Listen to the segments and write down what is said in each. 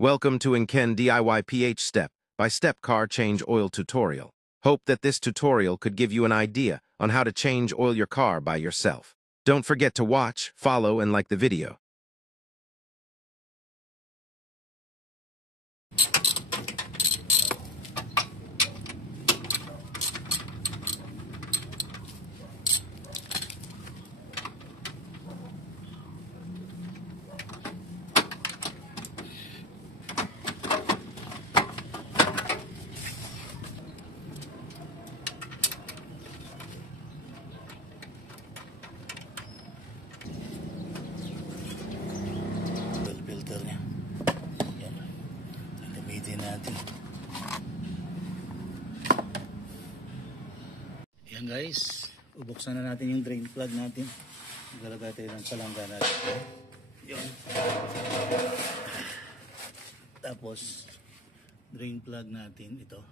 Welcome to Enken DIY PH Step-by-Step Car Change Oil Tutorial. Hope that this tutorial could give you an idea on how to change oil your car by yourself. Don't forget to watch, follow, and like the video. Filter niya. Yan. Gamitin natin. Yan guys. Ubuksan na natin yung drain plug natin. Ilalagay tayo ng palangga natin. Yan. Tapos drain plug natin ito.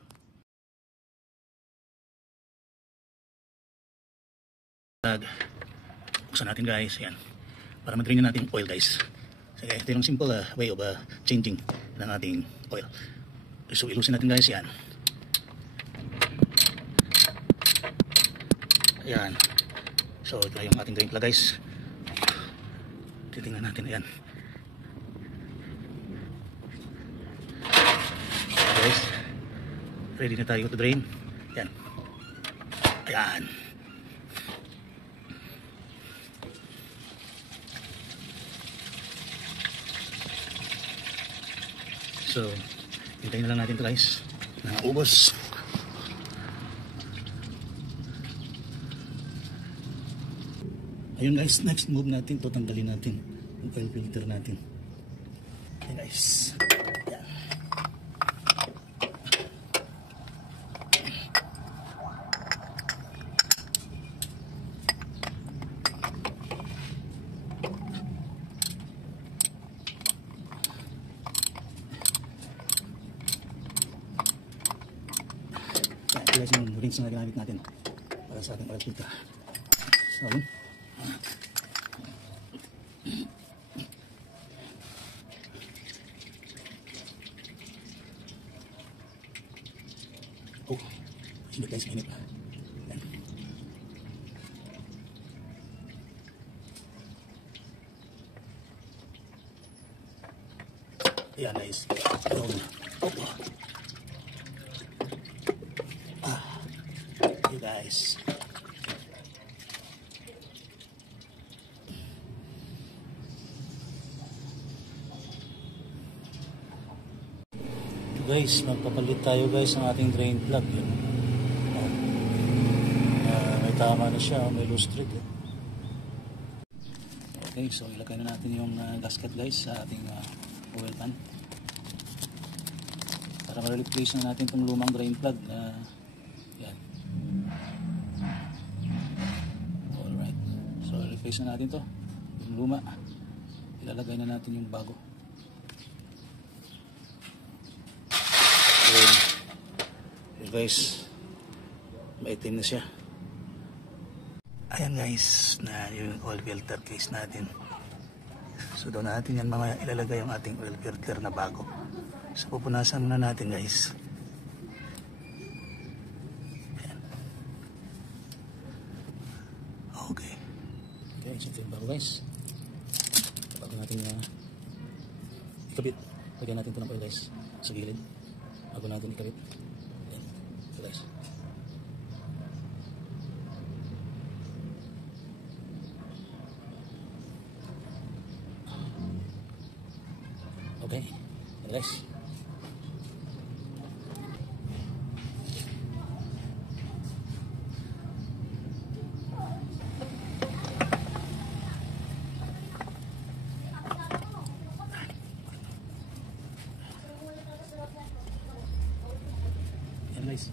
Buksan natin guys. Yan. Para ma-drain na natin yung oil guys. Sige, ito yung simple way of changing ng ating oil. So, ilusin natin guys yan. Ayan. So, ito yung ating drain plug guys. Titingnan natin. Ayan. Guys, ready na tayo to drain. Ayan. Ayan. So, hintayin na lang natin ito guys na ubos. Ayun guys, next move natin to, tanggalin natin yung oil filter natin. Ayan guys. Ayan. Ito guys yung rinse na ginamit natin para sa ating oil filter. So, oh, init guys, init. Ayan guys. You guys. Guys, magpapalit tayo guys ng ating drain plug. May tama na siya, may loose thread. Okay, so ilagay na natin yung gasket guys sa ating oil pan. Para ma-replace na natin itong lumang drain plug. Yan. Alright. So replace na natin to. Yung luma. Ilalagay na natin yung bago. Yun guys, maitim na siya. Ayan guys, na yung oil filter case natin. So doon natin yan mamaya ilalagay yung ating oil filter na bago. So pupunasan muna natin guys. Ayan. Okay. Okay, ito yung bago guys. Bago natin ikabit. Lagyan natin ito ng oil guys sa gilid. Bago natin ikabit. Ayan. Ito guys. Okay. Ayan guys. Guys.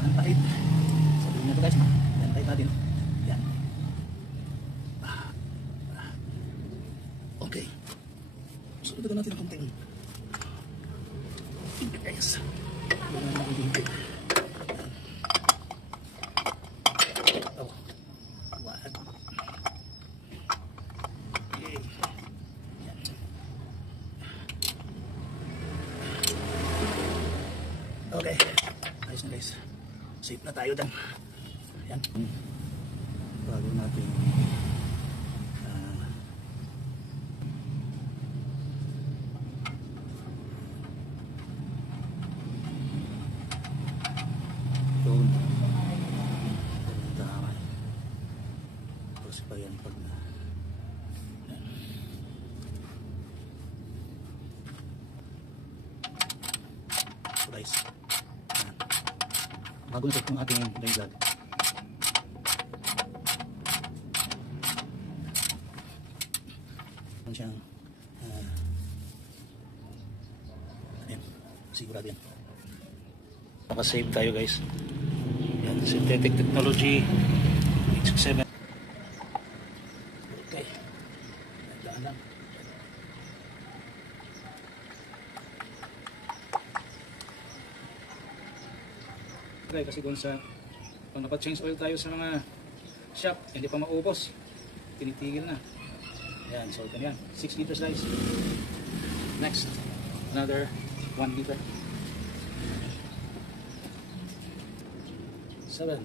Ang pahit. Sabihin nyo ito guys. Yan, pahit natin. Yan. Okay. So, ito natin ang konting. Guys. Yan ang nakikinig. Oh. What? Safe na tayo dyan. Ayan. Bago natin doon. Tama. Tapos pa yan pag na. Ayan. So guys. Ayan. Bago na yung ating drain plug. Ayan siyang ayan. Sigurado yan. Nakasave tayo guys. Yan, synthetic technology 867. Okay. Daan lang. Okay, kasi doon sa kung napa-change oil tayo sa mga shop, hindi pa maubos. Tinitigil na. Yan, so ito yan. 6 liters guys. Next, another 1 liter. 7.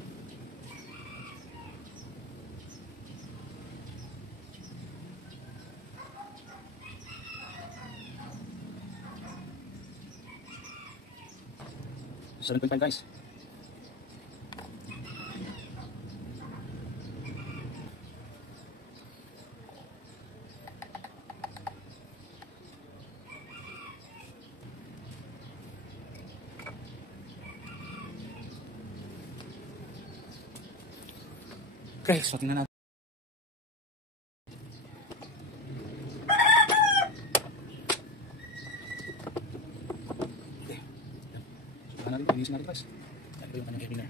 $7.5 guys. Okay, so tingnan natin. Okay. So tingnan natin, pinisin natin guys. Yan po yung kanyang air cleaner.